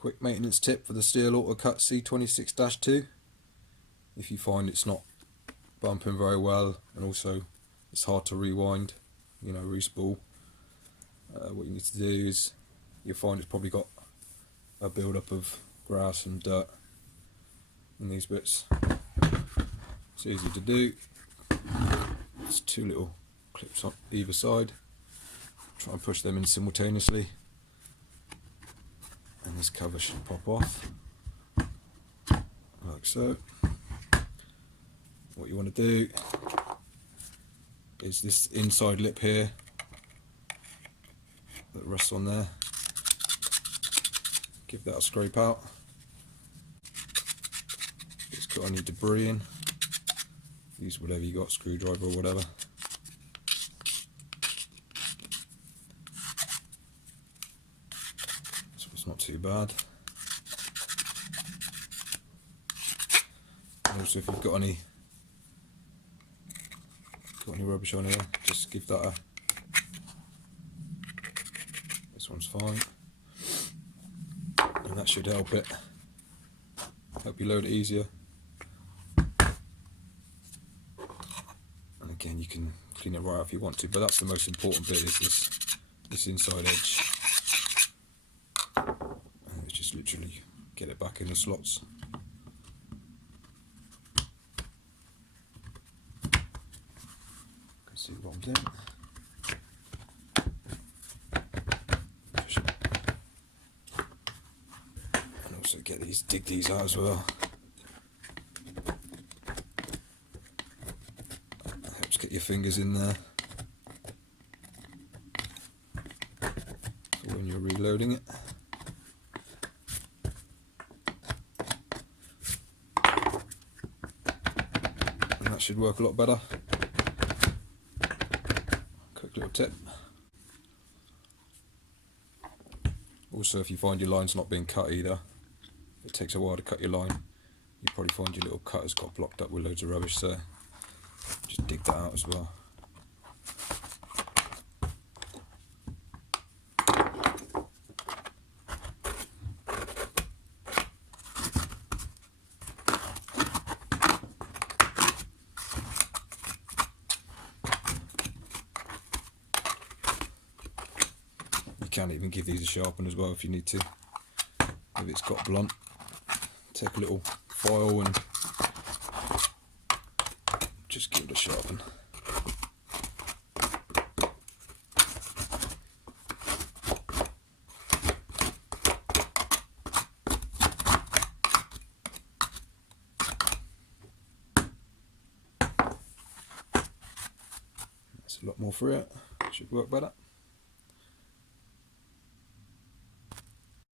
Quick maintenance tip for the STIHL AutoCut C26-2. If you find it's not bumping very well and also it's hard to rewind, respool, what you need to do is you'll find it's probably got a build-up of grass and dirt in these bits. It's easy to do. There's two little clips on either side. Try and push them in simultaneously, and this cover should pop off like so. What you want to do is this inside lip here that rests on there, give that a scrape out. It's got any debris in, use whatever you got, screwdriver or whatever. So it's not too bad. And also if you've got any rubbish on here, just give that a, this one's fine, and that should help you load it easier. And again, you can clean it right up if you want to, but that's the most important bit, is this inside edge. And it's just literally get it back in the slots. See what I'm doing. And also dig these out as well. That helps get your fingers in there for when you're reloading it. And that should work a lot better. Quick little tip. Also, if you find your line's not being cut either, it takes a while to cut your line, you probably find your little cutter's got blocked up with loads of rubbish, so just dig that out as well. You can even give these a sharpen as well if you need to. If it's got blunt, take a little file and just give it a sharpen. That's a lot more for it. Should work better.